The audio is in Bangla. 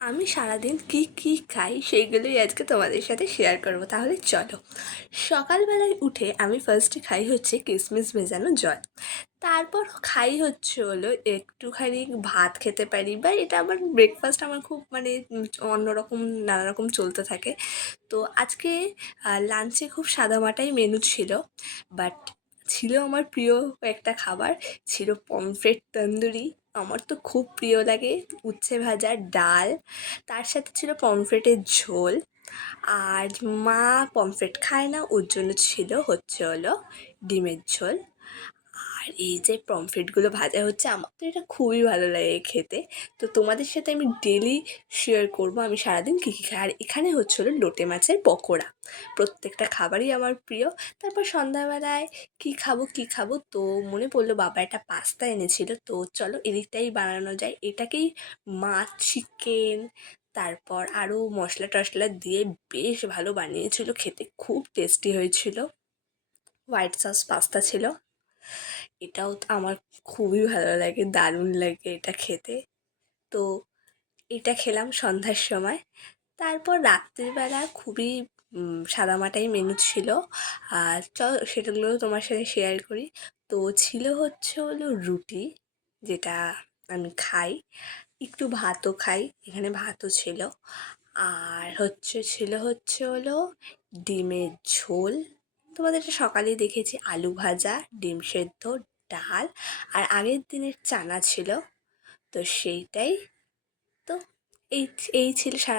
আমি সারাদিন কি খাই সেইগুলোই আজকে তোমাদের সাথে শেয়ার করবো, তাহলে চলো। সকালবেলায় উঠে আমি ফার্স্টে খাই হচ্ছে কিশমিশ ভেজানো জল। তারপর খাই হচ্ছে হলো একটুখানি ভাত খেতে পারি, বা এটা আমার ব্রেকফাস্ট, আমার খুব মানে অন্যরকম নানা রকম চলতে থাকে। তো আজকে লাঞ্চে খুব সাদামাটাই মেনু ছিল, বাট ছিল আমার প্রিয় একটা খাবার, ছিল পমফ্রেট তন্দুরি। আমার তো খুব প্রিয় লাগে। উচ্ছে ভাজা, ডাল, তার সাথে ছিল পমফ্রেটের ঝোল। আর মা পমফ্রেট খায় না, ওর জন্য ছিল হচ্ছে হলো ডিমের ঝোল। আর এই যে পমফ্রেটগুলো ভাজা হচ্ছে, আমার তো এটা খুবই ভালো লাগে খেতে। তো তোমাদের সাথে আমি ডেলি শেয়ার করব আমি সারাদিন কী কী খাই। আর এখানে হচ্ছে হলো লোটে মাছের পকোড়া। প্রত্যেকটা খাবারই আমার প্রিয়। তারপর সন্ধ্যাবেলায় কী খাবো, তো মনে পড়লো বাবা একটা পাস্তা এনেছিল, তো চলো এদিকটাই বানানো যায়। এটাকেই মাছ, চিকেন, তারপর আরও মশলা টশলা দিয়ে বেশ ভালো বানিয়েছিল, খেতে খুব টেস্টি হয়েছিল। হোয়াইট সস পাস্তা ছিল। এটাও তো আমার খুবই ভালো লাগে, দারুণ লাগে এটা খেতে। তো এটা খেলাম সন্ধ্যার সময়। তারপর রাত্রিবেলা খুবই সাদামাটাই মেনু ছিল। আর চল সেটাগুলো তোমার সাথে শেয়ার করি। তো ছিল হচ্ছে হলো রুটি, যেটা আমি খাই। একটু ভাতও খাই, এখানে ভাতও ছিল। আর ছিল হচ্ছে হলো ডিমের ঝোল। তোমাদেরকে সকালেই দেখেছি, আলু ভাজা, ডিম সেদ্ধ, ডাল, আর আগের দিনের চানা ছিল। তো সেইটাই। তো এই এই ছিল সারা